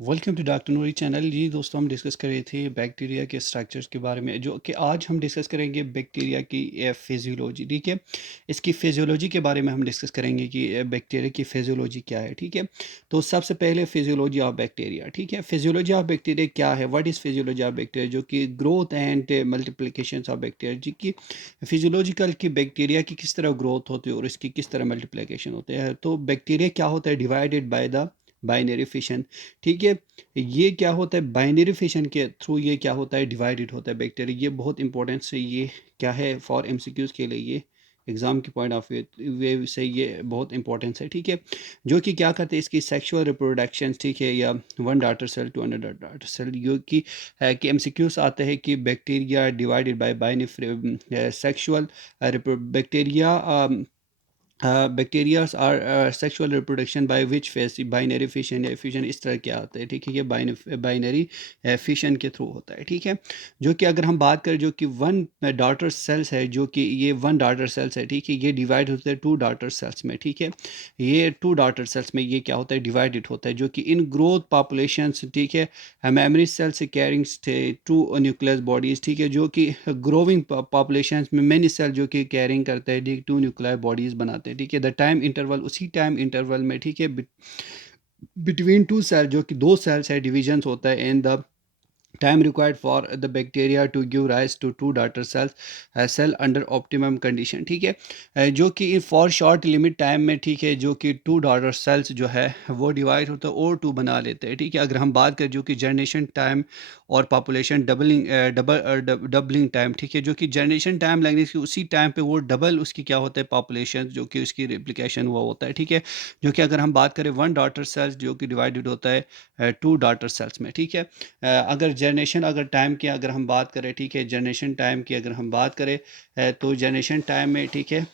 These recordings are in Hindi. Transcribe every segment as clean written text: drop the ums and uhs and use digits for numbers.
Welcome to doctor Noori channel. जी दोस्तों, हम डिस्कस कर रहे थे बैक्टीरिया के स्ट्रक्चर्स के बारे में, जो कि आज हम डिस्कस करेंगे बैक्टीरिया की फिजियोलॉजी। ठीक है, इसकी फिजियोलॉजी के बारे में हम डिस्कस करेंगे कि बैक्टीरिया की फिजियोलॉजी क्या है। ठीक है, तो सबसे पहले फिजियोलॉजी ऑफ बैक्टीरिया। ठीक है, फिजियोलॉजी ऑफ बैक्टीरिया क्या है, what is physiology of bacteria, जो कि growth and multiplication of bacteria, जी की फिजियोलॉजिकल की बैक्टीरिया की किस तरह ग्रोथ होती है और इसकी किस तरह मल्टीप्लिकेशन होते हैं। तो बैक्टीरिया क्या होता है, divided by the binary fission. ठीक है, ये क्या होता है, बाइनरी फिशन के थ्रू ये क्या होता है, डिवाइडेड होता है बैक्टीरिया। ये बहुत इंपॉर्टेंट से ये क्या है फॉर एमसीक्यूज के लिए, ये एग्जाम के पॉइंट ऑफ व्यू से ये बहुत इंपॉर्टेंस है। ठीक है, जो कि क्या करते हैं, इसकी सेक्सुअल रिप्रोडक्शन, ठीक है, या one daughter cell to another daughter cell, जो कि है कि एमसीक्यूज आते हैं कि bacteria divided by binary sexual bacteria bacteria are sexual reproduction by which phase, binary fission या फिशन इस तरह क्या होता है। ठीक है, ये बाइनरी फिशन के थ्रू होता है। ठीक है, जो कि अगर हम बात करें, जो कि वन डॉटर सेल्स है, जो कि ये वन डॉटर सेल्स है, ठीक है, ये डिवाइड होते हैं टू डॉटर सेल्स में। ठीक है, ये टू डॉटर सेल्स में ये क्या होता है, डिवाइडेड होता है, जो कि इन ग्रोथ पॉपुलेशन, ठीक है, मेमोरी सेल से कैरिंग टू न्यूक्लियस बॉडीज। ठीक है, जो कि ग्रोविंग पॉपुलेशन में मैनी सेल जो कि कैरिंग करते हैं, ठीक, टू न्यूक्लियर बॉडीज बनाते हैं। ठीक है, द टाइम इंटरवल, उसी टाइम इंटरवल में, ठीक है, बिटवीन टू सेल, जो कि दो सेल्स है, डिविजन्स होता है in the time required for the bacteria to give rise to two daughter cells cell under optimum condition। ठीक है, जो कि फॉर शॉर्ट लिमिट टाइम में, ठीक है, जो कि टू डॉटर सेल्स जो है वो डिवाइड होता है और टू बना लेते हैं। ठीक है, अगर हम बात करें जो कि जनरेशन टाइम और पॉपुलेशन डबलिंग टाइम, ठीक है, जो कि जनरेशन टाइम लगने की उसी टाइम पे वो डबल उसकी क्या होता है, पॉपुलेशन जो कि उसकी रिप्लिकेशन हुआ होता है। ठीक है, जो कि अगर हम बात करें वन डॉटर सेल्स जो कि डिवाइडेड होता है टू डॉटर सेल्स में। ठीक है, अगर जनरेशन अगर टाइम की अगर हम बात करें, ठीक है, जनरेशन टाइम की अगर हम बात करें, तो जनरेशन टाइम में, ठीक है,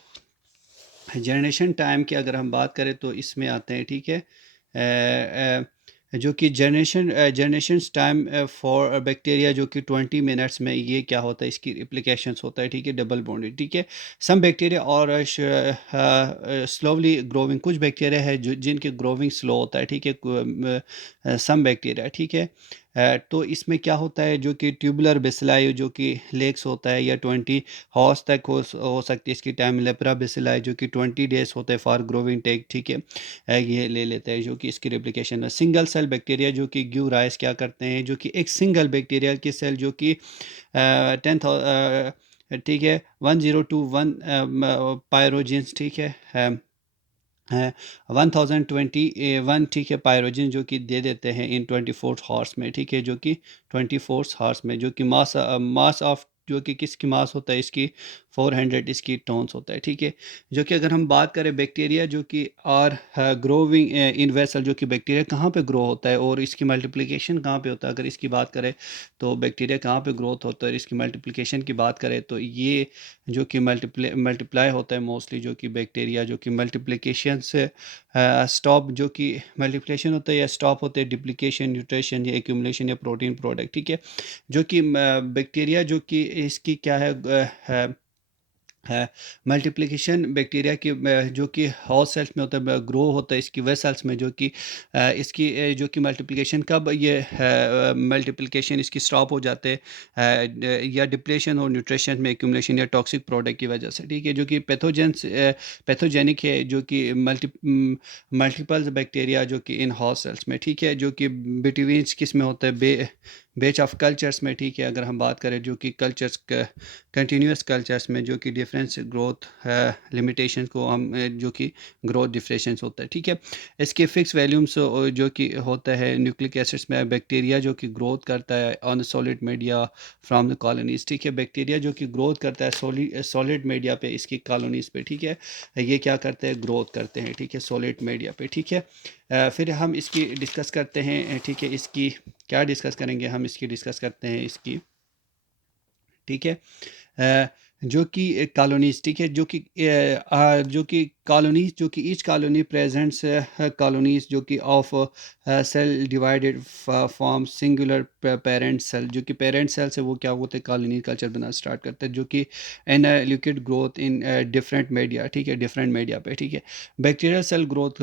जनरेशन टाइम की अगर हम बात करें तो इसमें आते हैं। ठीक है, जो कि जनरेशन टाइम फॉर बैक्टीरिया जो कि 20 मिनट्स में ये क्या होता है, इसकी रिप्लिकेशंस होता है। ठीक है, डबल बॉन्डेड। ठीक है, सम बैक्टीरिया और स्लोवली ग्रोविंग, कुछ बैक्टीरिया है जो जिनके ग्रोविंग स्लो होता है। ठीक है, सम बैक्टीरिया। ठीक है, तो इसमें क्या होता है, जो कि ट्यूबुलर बेसिलाई जो कि लेक्स होता है, या 20 हॉर्स तक हो सकती है इसकी टाइम। लेप्रा बेसिलाई जो कि 20 डेज होता है फॉर ग्रोविंग टेक। ठीक है, ये ले लेते हैं, जो कि इसकी रेप्लिकेशन है। सिंगल सेल बैक्टीरिया जो कि गिव राइस क्या करते हैं, जो कि एक सिंगल बैक्टीरिया की सेल जो कि 10 ठीक है, 1021 पायरोजिन्स, ठीक है, 1021, ठीक है, पायरोजिन जो कि दे देते हैं इन 24 हॉर्स में। ठीक है, जो कि 24 हॉर्स में, जो कि मास ऑफ जो कि किसकी मास होता है, इसकी 400 इसकी टोन्स होता है। ठीक है, जो कि अगर हम बात करें बैक्टीरिया जो कि आर ग्रोविंग इन वेसल, जो कि बैक्टीरिया कहाँ पे ग्रो होता है और इसकी मल्टीप्लिकेशन कहाँ पे होता है। अगर इसकी बात करें तो बैक्टीरिया कहाँ पे ग्रोथ होता है और इसकी मल्टीप्लिकेशन की बात करें तो ये जो कि मल्टीप्लाई होता है मोस्टली, जो कि बैक्टीरिया जो कि मल्टीप्लिकेशन से स्टॉप, जो कि मल्टीप्लिकेशन होता है या स्टॉप होते हैं डिप्लीकेशन, न्यूट्रिशन या एक्यूमुलेशन या प्रोटीन प्रोडक्ट। ठीक है, जो कि बैक्टीरिया जो कि इसकी क्या है है मल्टीप्लिकेशन बैक्टीरिया की जो कि हाउस सेल्स में होता है, ग्रो होता है इसकी वेसल्स में, जो कि इसकी जो कि मल्टीप्लिकेशन कब ये मल्टीप्लिकेशन इसकी स्टॉप हो जाते हैं या डिप्लेशन और न्यूट्रिशन में एक्यूमुलेशन या टॉक्सिक प्रोडक्ट की वजह से। ठीक है, जो कि पैथोजेनिक है, जो कि मल्टीपल बैक्टीरिया जो कि इन हाउस सेल्स में। ठीक है, जो कि बिटवीन किस में होता है, बेच ऑफ कल्चर्स में। ठीक है, अगर हम बात करें जो कि कल्चर्स कंटिन्यूस कल्चर्स में, जो कि डिफरेंस ग्रोथ लिमिटेशन को हम जो कि ग्रोथ डिफरेंस होता है। ठीक है, इसके फिक्स वैल्यूम्स जो कि होता है न्यूक्लिक एसिड्स में, बैक्टीरिया जो कि ग्रोथ करता है on solid media from the colonies. ठीक है, बैक्टीरिया जो कि ग्रोथ करता है सॉलिड मीडिया पे इसकी कॉलोनीज पे। ठीक है, ये क्या करते हैं, ग्रोथ करते हैं। ठीक है, सॉलिड मीडिया पे। ठीक है, फिर हम इसकी डिस्कस करते हैं। ठीक है, इसकी क्या डिस्कस करेंगे, हम इसकी डिस्कस करते हैं इसकी। ठीक है, अ, जो कि कॉलोनीज, ठीक है, जो कि कॉलोनीज, जो कि ईच कॉलोनी प्रेजेंट्स कॉलोनीज जो कि of cell divided form singular parent cell, जो कि पेरेंट सेल से वो क्या होते हैं, कॉलोनी कल्चर बना स्टार्ट करते हैं, जो कि an liquid growth in different media. ठीक है, डिफरेंट मीडिया पे। ठीक है, बैक्टीरियल सेल ग्रोथ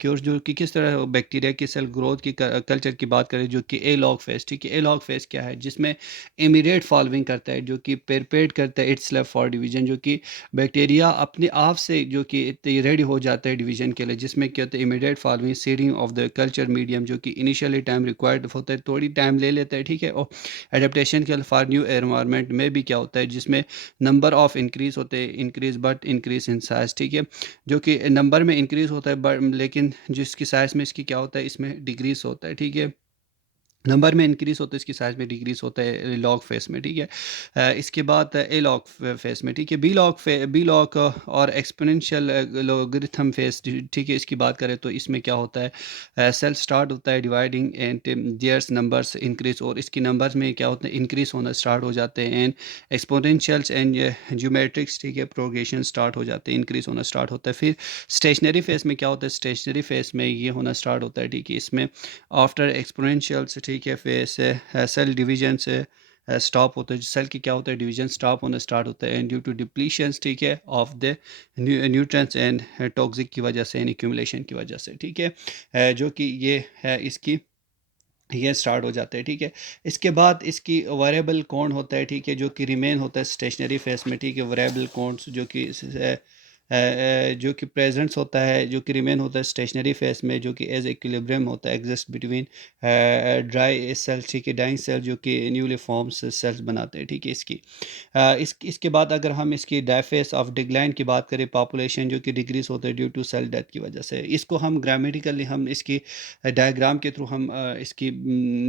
कि और जो कि किस तरह बैक्टीरिया की सेल ग्रोथ की कल्चर की बात करें जो कि ए लॉग फेज, ठीक है। ए लॉग फेज क्या है, जिसमें इमीडिएट फॉलोइंग करता है, जो कि प्रिपेयर करता है इट्स लेफ्ट फॉर डिवीजन, जो कि बैक्टीरिया अपने आप से जो कि रेडी हो जाता है डिवीजन के लिए, जिसमें क्या होता है immediate following seeding of the culture medium, जो कि इनिशियली टाइम रिक्वायर्ड होता है, थोड़ी टाइम ले लेता है, ठीक है। और एडेप्टेशन के फॉर न्यू एनवायरनमेंट में भी क्या होता है, जिसमें नंबर ऑफ इंक्रीज होते हैं, increase but increase in size, ठीक है। जो कि नंबर में इंक्रीज होता है बट लेकिन जिसकी साइज में इसकी क्या होता है, इसमें डिक्रीज होता है, ठीक है। नंबर में इंक्रीज होता है, इसकी साइज में डिक्रीज होता है लॉग फेस में, ठीक है। इसके बाद ए लॉग फेस में, ठीक है। बी लॉग और एक्सपोनेंशियल लॉगरिथम फेस, ठीक है, इसकी बात करें तो इसमें क्या होता है, सेल स्टार्ट होता है dividing and theirs numbers increase, और इसकी नंबर्स में क्या होता है इंक्रीज होना स्टार्ट हो जाते हैं, एंड एक्सपोनेंशियल्स एंड ज्योमेट्रिक्स, ठीक है, प्रोग्रेशन स्टार्ट हो जाते हैं, इंक्रीज होना स्टार्ट होता है। फिर स्टेशनरी फेस में क्या होता है, स्टेशनरी फेस में ये होना स्टार्ट होता है, ठीक है। इसमें आफ्टर एक्सपोनेंशियल, ठीक है, फिर से सेल डिवीजन से स्टॉप होता है, सेल की क्या होता है डिवीजन स्टॉप होना स्टार्ट होता है, एंड ड्यू टू डिप्लीशंस, ठीक है, of the nutrients and toxic की वजह से, एंड एक्यूमुलेशन की वजह से, ठीक है। जो कि ये है इसकी ये स्टार्ट हो जाते हैं, ठीक है। इसके बाद इसकी वेरिएबल कौन होता है, ठीक है, जो कि रिमेन होता है स्टेशनरी फेस में, ठीक है। वेरिएबल कौंट्स जो कि प्रेजेंट्स होता है, जो कि रिमेन होता है स्टेशनरी फेस में, जो कि एज इक्विलिब्रियम होता है एग्जिस्ट बिटवीन ड्राई सेल्स, ठीक है, डाइंग सेल, जो कि न्यूली फॉर्म्स सेल्स बनाते हैं, ठीक है। इसके बाद अगर हम इसकी डायफेस ऑफ डिक्लाइन की बात करें, पॉपुलेशन जो कि डिक्रीज होता है ड्यू टू सेल डेथ की वजह से, इसको हम ग्रामेटिकली हम इसकी डायग्राम के थ्रू हम इसकी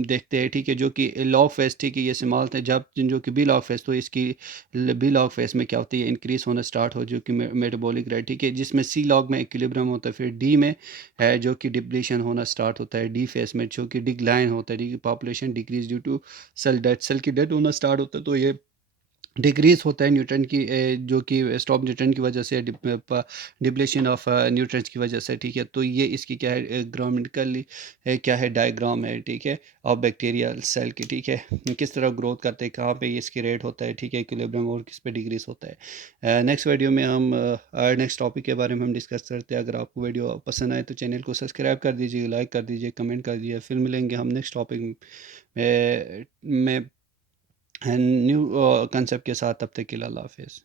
देखते हैं, ठीक है। जो कि लॉग फेस, ठीक है, ये स्मॉल थे, जब जो कि बी लॉग फेस, तो इसकी बी लॉग फेस में क्या होती है इंक्रीज होना स्टार्ट हो, जो कि मेटाबॉलिक रेट, ठीक है, जिसमें सी लॉग में इक्विलिब्रियम होता है। फिर डी में है जो कि डिप्लीशन होना स्टार्ट होता है, डी फेस में जो कि डिक्लाइन होता है, ठीक है, population decrease due to cell की डेथ होना स्टार्ट होता है, तो ये डिक्रीज होता है न्यूट्रन की जो कि स्टॉप न्यूट्रन की वजह से, डिप्लेशन ऑफ न्यूट्रंस की वजह से, ठीक है। तो ये इसकी क्या है ग्रामेटिकली क्या है डायग्राम है, ठीक है, और बैक्टीरिया सेल की, ठीक है, किस तरह ग्रोथ करते हैं, कहाँ पे ये इसकी रेट होता है, ठीक है, इक्विलिब्रियम, और किस पे डिक्रीज होता है। नेक्स्ट वीडियो में हम नेक्स्ट टॉपिक के बारे में हम डिस्कस करते हैं। अगर आपको वीडियो पसंद आए तो चैनल को सब्सक्राइब कर दीजिए, लाइक कर दीजिए, कमेंट कर दीजिए। फिर मिलेंगे हम नेक्स्ट टॉपिक में न्यू कंसेप्ट के साथ। तब तक के लिए अल्लाह हाफिज़।